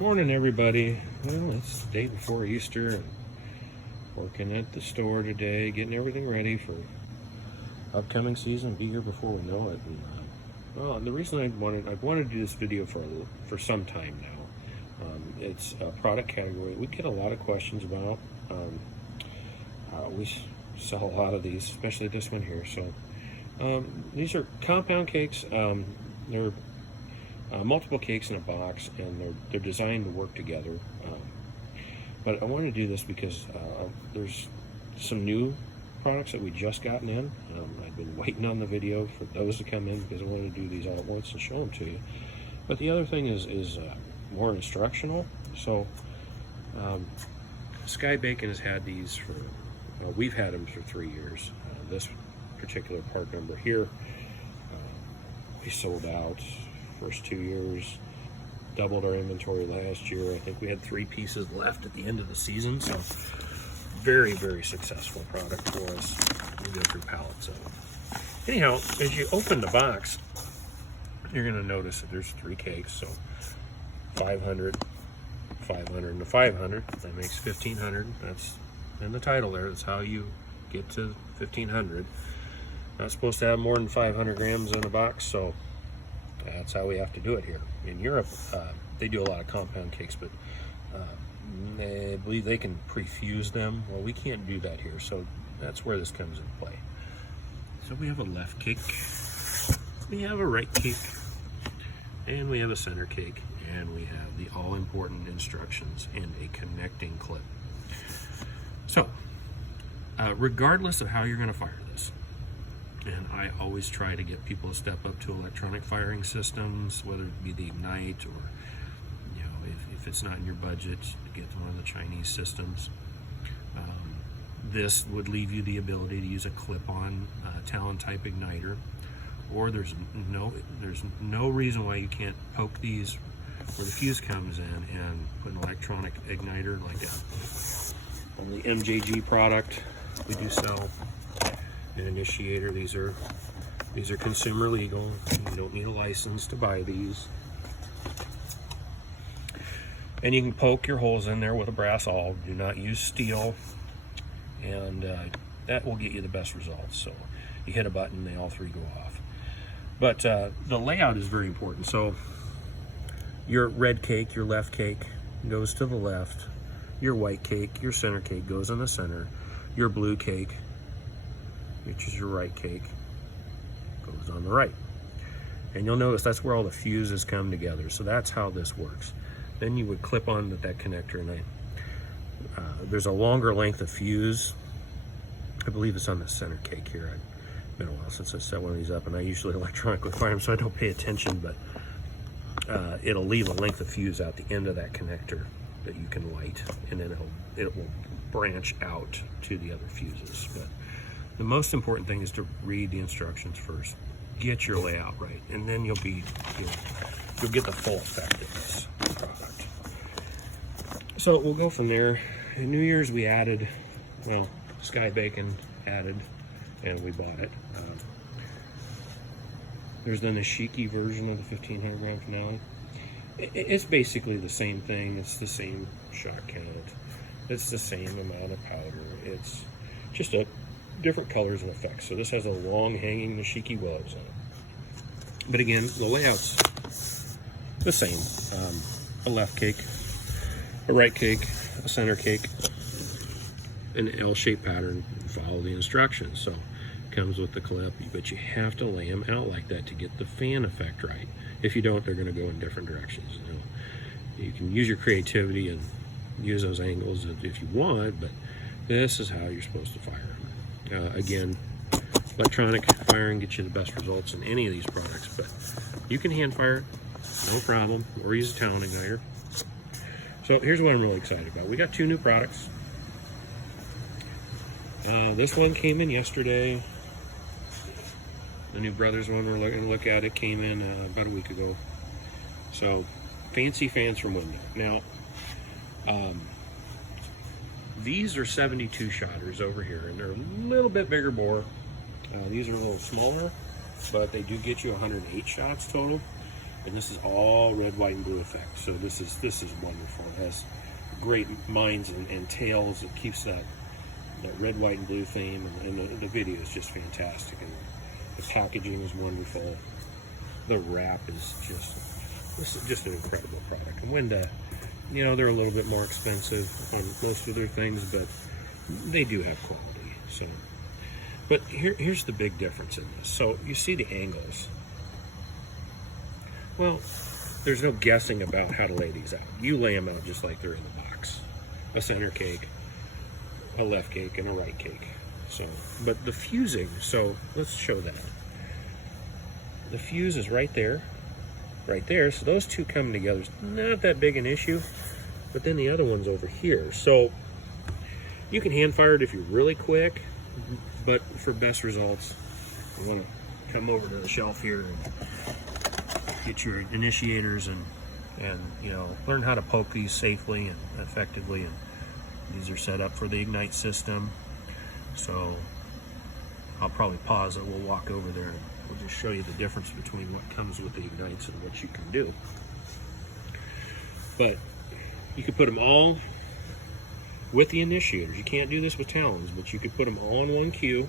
Morning, everybody. Well, it's the day before Easter and working at the store today, getting everything ready for upcoming season. Be here before we know it. And, well, the reason I've wanted to do this video for some time now. It's a product category we get a lot of questions about. We sell a lot of these, especially this one here. So these are compound cakes. They're multiple cakes in a box, and they're designed to work together. But I wanted to do this because there's some new products that we just gotten in. I've been waiting on the video for those to come in because I wanted to do these all at once and show them to you. But the other thing is more instructional. So Sky Bacon has had these for, we've had them for 3 years. This particular part number here, we sold out first 2 years, doubled our inventory last year. I think we had 3 pieces left at the end of the season, so very, very successful product for us. We go through pallets of them. Anyhow, as you open the box, you're going to notice that there's 3 cakes, so 500, 500, and a 500. That makes 1,500. That's in the title there. That's how you get to 1,500. Not supposed to have more than 500 grams in a box, so that's how we have to do it here. In Europe, they do a lot of compound cakes, but I believe they can pre-fuse them. Well, we can't do that here, so that's where this comes into play. So we have a left cake, we have a right cake, and we have a center cake, and we have the all-important instructions and a connecting clip. So, regardless of how you're going to fire this, and I always try to get people to step up to electronic firing systems, whether it be the Ignite or, you know, if it's not in your budget, get one of the Chinese systems. This would leave you the ability to use a clip-on Talon type igniter, or there's no reason why you can't poke these where the fuse comes in and put an electronic igniter like that. On the MJG product, we do sell an initiator. These are consumer legal. You don't need a license to buy these. And you can poke your holes in there with a brass awl. Do not use steel, and that will get you the best results. So you hit a button, they all 3 go off. But the layout is very important. So your red cake, your left cake, goes to the left. Your white cake, your center cake, goes in the center. Your blue cake, which is your right cake, goes on the right. And you'll notice that's where all the fuses come together. So that's how this works. Then you would clip on that connector, and there's a longer length of fuse. I believe it's on the center cake here. It's been a while since I set one of these up, and I usually electronically fire them, so I don't pay attention, but it'll leave a length of fuse out the end of that connector that you can light, and then it will branch out to the other fuses. But the most important thing is to read the instructions first. Get your layout right, and then you'll get the full effect of this product. So we'll go from there. In New Year's we added, well, Sky Bacon added, and we bought it. There's the Nishiki version of the 1,500 gram finale. It's basically the same thing. It's the same shot count. It's the same amount of powder. It's just a different colors and effects. So this has a long hanging Nishiki willows on it. But again, the layout's the same. A left cake, a right cake, a center cake, an L-shaped pattern. Follow the instructions. So it comes with the clip, but you have to lay them out like that to get the fan effect right. If you don't, they're going to go in different directions. You can use your creativity and use those angles if you want, but this is how you're supposed to fire. Again, electronic firing gets you the best results in any of these products, but you can hand fire it, no problem, or use a Talon igniter. So here's what I'm really excited about. We got 2 new products. This one came in yesterday. The new Brothers one we're going to look at, it came in about a week ago. So, fancy fans from Window. Now, these are 72 shotters over here, and they're a little bit bigger bore. These are a little smaller, but they do get you 108 shots total. And this is all red, white, and blue effect. So this is wonderful. It has great minds and tails. It keeps that red, white, and blue theme, and the video is just fantastic. And the packaging is wonderful. The wrap is this is just an incredible product. And Wenda, you know, they're a little bit more expensive on most of their things, but they do have quality. So, but here's the big difference in this. So you see the angles. Well, there's no guessing about how to lay these out. You lay them out just like they're in the box. A center cake, a left cake, and a right cake. So, but the fusing, so let's show that. The fuse is right there. So those two coming together is not that big an issue. But then the other one's over here. So you can hand fire it if you're really quick, but for best results, you want to come over to the shelf here and get your initiators and you know, learn how to poke these safely and effectively. And these are set up for the Ignite system. So I'll probably pause it. We'll walk over there and we'll just show you the difference between what comes with the Ignites and what you can do. But you could put them all with the initiators. You can't do this with talons, but you could put them all in one queue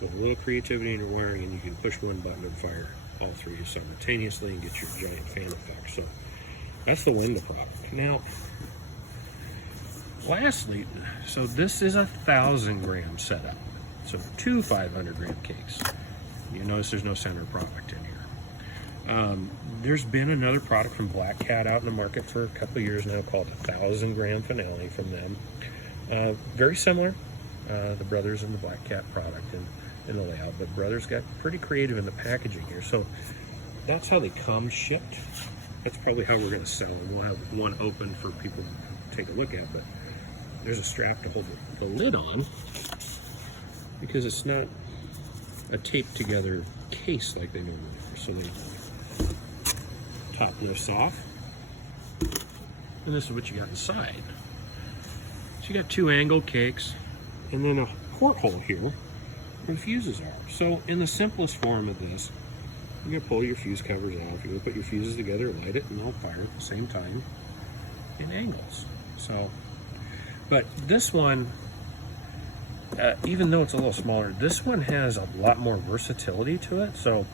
with a little creativity in your wiring, and you can push one button and fire all three simultaneously and get your giant fan effect. So that's the Wenda product. Now, lastly, so this is 1,000-gram setup. So 2 500-gram cakes. You notice there's no center product in here. There's been another product from Black Cat out in the market for a couple of years now called 1,000-gram finale from them. Very similar, the Brothers and the Black Cat product in the layout, but Brothers got pretty creative in the packaging here. So that's how they come shipped. That's probably how we're going to sell them. We'll have one open for people to take a look at, but there's a strap to hold the lid on because it's not a taped together case like they normally are. So they top this off, and this is what you got inside. So you got 2 angled cakes and then a porthole here where the fuses are. So in the simplest form of this, you're going to pull your fuse covers off, you're going to put your fuses together, light it, and they'll fire at the same time in angles. So, but this one, even though it's a little smaller, this one has a lot more versatility to it. So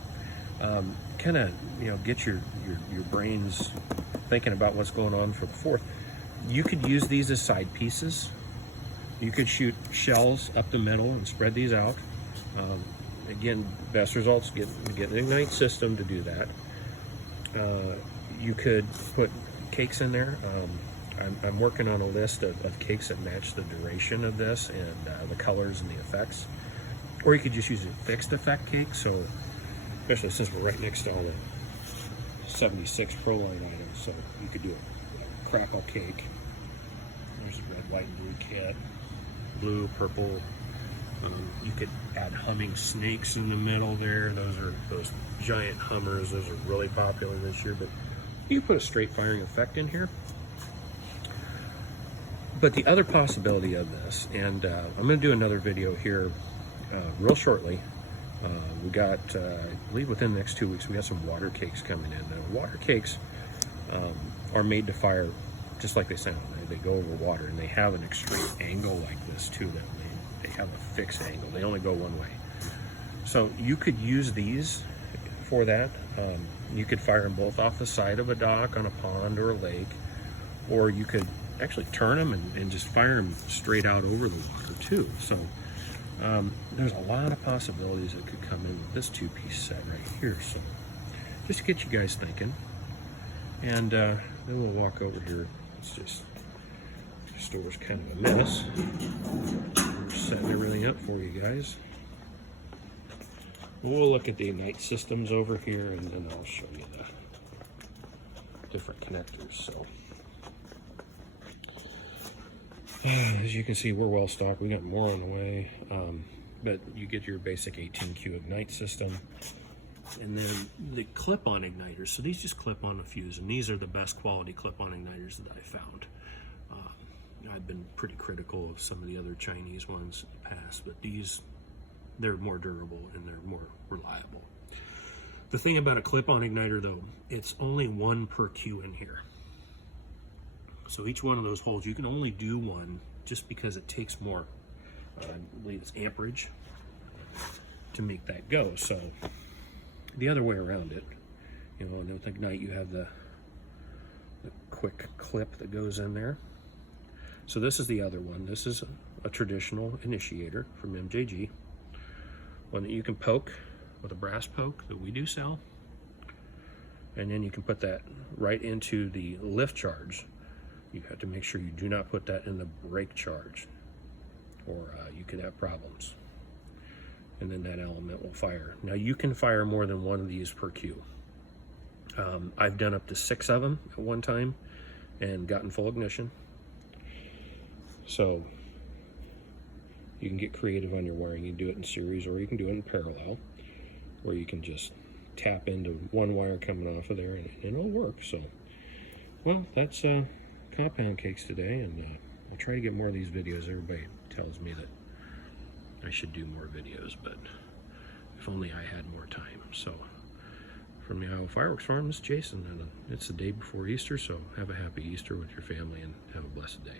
kind of, you know, get your brains thinking about what's going on for the 4th. You could use these as side pieces. You could shoot shells up the middle and spread these out. Again, best results, get an Ignite system to do that. You could put cakes in there. I'm working on a list of cakes that match the duration of this and the colors and the effects. Or you could just use a fixed effect cake. So, especially since we're right next to all the 76 Pro line items, so you could do a crackle cake. There's a red, white, and blue kit, blue, purple. You could add humming snakes in the middle there. Those giant hummers. Those are really popular this year. But you could put a straight firing effect in here. But the other possibility of this, and I'm going to do another video here real shortly. We got, I believe within the next 2 weeks, we got some water cakes coming in. Now, water cakes are made to fire just like they sound. They go over water, and they have an extreme angle like this too. That they have a fixed angle. They only go one way. So you could use these for that. You could fire them both off the side of a dock on a pond or a lake, or you could actually turn them and just fire them straight out over the water too. So there's a lot of possibilities that could come in with this 2-piece set right here. So just to get you guys thinking, and then we'll walk over here. It's just, the store's kind of a mess. We're setting everything up for you guys. We'll look at the Ignite systems over here, and then I'll show you the different connectors. So as you can see, we're well stocked. We got more on the way, but you get your basic 18Q Ignite system, and then the clip-on igniters. So these just clip on a fuse, and these are the best quality clip-on igniters that I found. I've been pretty critical of some of the other Chinese ones in the past, but these, they're more durable and they're more reliable. The thing about a clip-on igniter though, it's only one per Q in here. So each one of those holes, you can only do one just because it takes more, I believe it's amperage, to make that go. So the other way around it, you know, with Ignite you have the quick clip that goes in there. So this is the other one. This is a traditional initiator from MJG, one that you can poke with a brass poke that we do sell, and then you can put that right into the lift charge. You have to make sure you do not put that in the brake charge, or you could have problems, and then that element will fire. Now you can fire more than one of these per Q. I've done up to 6 of them at one time and gotten full ignition. So you can get creative on your wiring. You can do it in series, or you can do it in parallel, where you can just tap into one wire coming off of there and it'll work. So, well, that's compound cakes today, and I'll try to get more of these videos. Everybody tells me that I should do more videos, but if only I had more time. So, from the Iowa Fireworks Farm, this is Jason, and it's the day before Easter, so have a happy Easter with your family and have a blessed day.